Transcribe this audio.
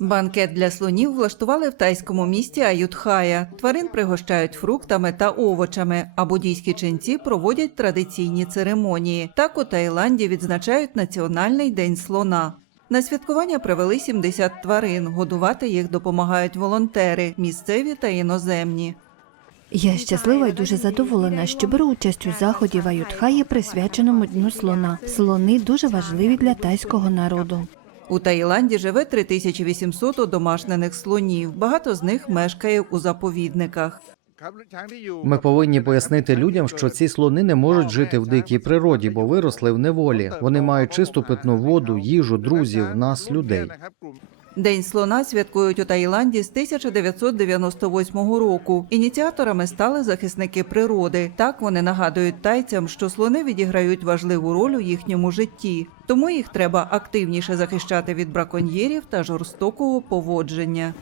Банкет для слонів влаштували в тайському місті Аютхая. Тварин пригощають фруктами та овочами, а буддійські ченці проводять традиційні церемонії. Так у Таїланді відзначають Національний день слона. На святкування привели 70 тварин. Годувати їх допомагають волонтери, місцеві та іноземні. Я щаслива і дуже задоволена, що беру участь у заході в Аютхаї, присвяченому дню слона. Слони дуже важливі для тайського народу. У Таїланді живе 3800 одомашнених слонів. Багато з них мешкає у заповідниках. Ми повинні пояснити людям, що ці слони не можуть жити в дикій природі, бо виросли в неволі. Вони мають чисту питну воду, їжу, друзів, нас, людей. День слона святкують у Таїланді з 1998 року. Ініціаторами стали захисники природи. Так вони нагадують тайцям, що слони відіграють важливу роль у їхньому житті. Тому їх треба активніше захищати від браконьєрів та жорстокого поводження.